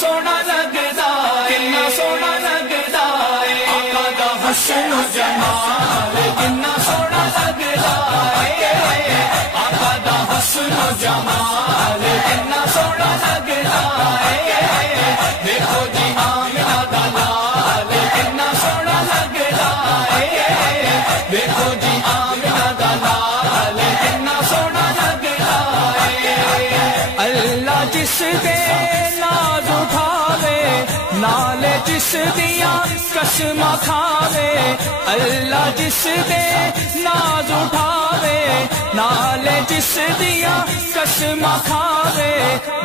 سونا لگدا کنا سونا لگدا آقا دا حسن و جمال کنا سونا لگدا آقا دا حسن و جمال کنا سونا لگدا دیکھو جی آمنہ دا لال کنا سونا لگدا دیکھو جی آمنہ دا لال کنا سونا لگدا اللہ جس دے ناز اٹھاوے نالے جس دیاں قسماں کھاوے اللہ جس دے ناز اٹھاوے نالے جس دیاں قسماں کھاوے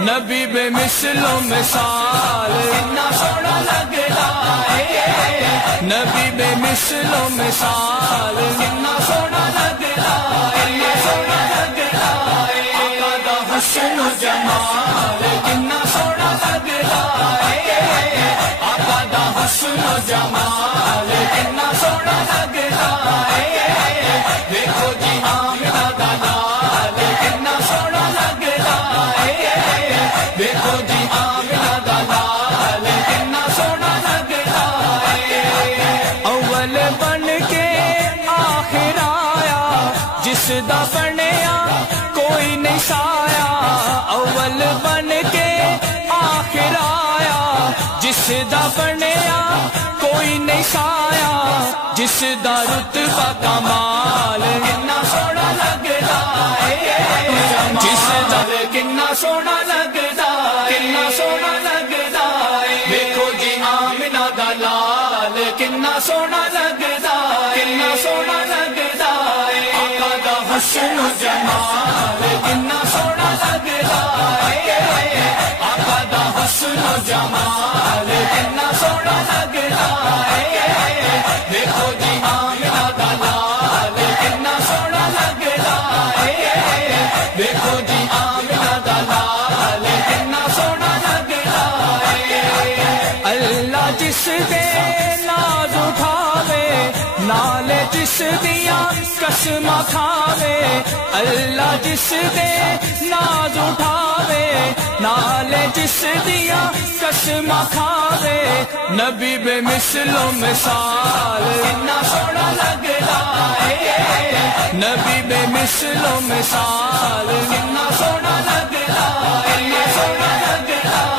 نبی بے مثل و مثال کنا سونا لگدا نبی بے مثل و مثال کنا سونا لگدا کنا سونا لگدا آقا دا حسن و جمال کنا سونا لگدا آقا دا حسن و جمال کنا سونا لگدا دیکھو جی آمنہ دا لال کنا سونا لگدا دیکھو جی آمنہ دا لال کنا سونا لگدا اول بن کے آخر آیا جس دا بنیا کوئی نہیں سایا اول بن کے آخر آیا جس دا بنیا کوئی نہیں سایا جس دا رتبہ کمال کنا سونا لگدا جس دا کنا سونا لگدا کنا سونا لگدا دیکھو جی آمنہ دا لال کنا سونا لگدا کنا سونا لگدا آقا دا حسن و جمال کنا سونا لگدا آقا دا حسن و جمال کنا سونا لگدا دیکھو جی آمنہ دا لال کنا سونا لگدا دیکھو جی آمنہ دا لال کنا سونا لگدا اللہ جس دے ناز اٹھاوے نالے جس دیاں قسماں کھاوے اللہ جس دے ناز اٹھاوے نالے جس دیاں قسماں کھاوے نبی بے مثل و مثال کنا سونا لگدا نبی بے مثل و مثال کنا سونا لگدا کنا سونا لگدا